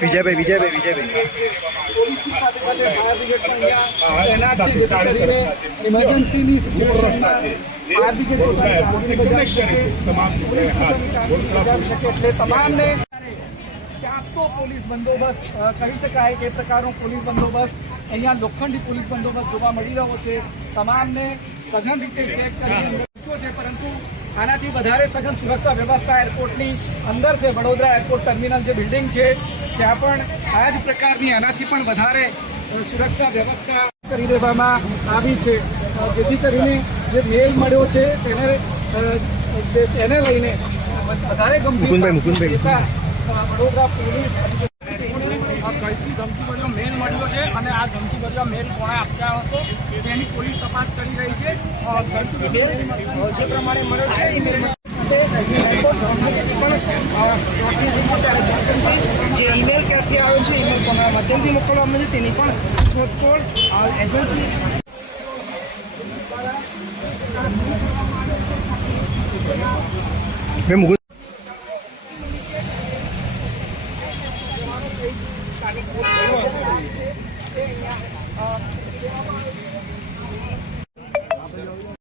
વિજયભાઈ ઇમરજન્સીની રસ્તા છે તમામને ચાપતો પોલીસ બંદોબસ્ત કહી શકાય કે પ્રકારનો પોલીસ બંદોબસ્ત અહીંયા લોખંડી પોલીસ બંદોબસ્ત જોવા મળી રહ્યો છે. તમામને સઘન રીતે ચેક કરી છે, પરંતુ આનાથી વધારે સઘન સુરક્ષા વ્યવસ્થા એરપોર્ટની અંદર છે. વડોદરા એરપોર્ટ ટર્મિનલ જે બિલ્ડિંગ છે ત્યાં પણ આ જ પ્રકારની આનાથી પણ વધારે સુરક્ષા વ્યવસ્થા કરી દેવામાં આવી છે, જેથી કરીને જે મેલ મળ્યો છે તેને લઈને વધારે ગંભીર વડોદરા પોલીસ કઈથી ધમકીભર્યો મેલ મળ્યો છે અને આ ધમકીભર્યો મેલ કોણે આપ્યા હતો તેની પોલીસ તપાસ કરી રહી છે. જે પ્રમાણે મળ્યો છે જે ઈમેલ ક્યાંથી આવ્યો છે, ઈમેલ કોના માધ્યમથી મોકલવામાં આવે છે તેની પણ શોધખોળ એજન્સી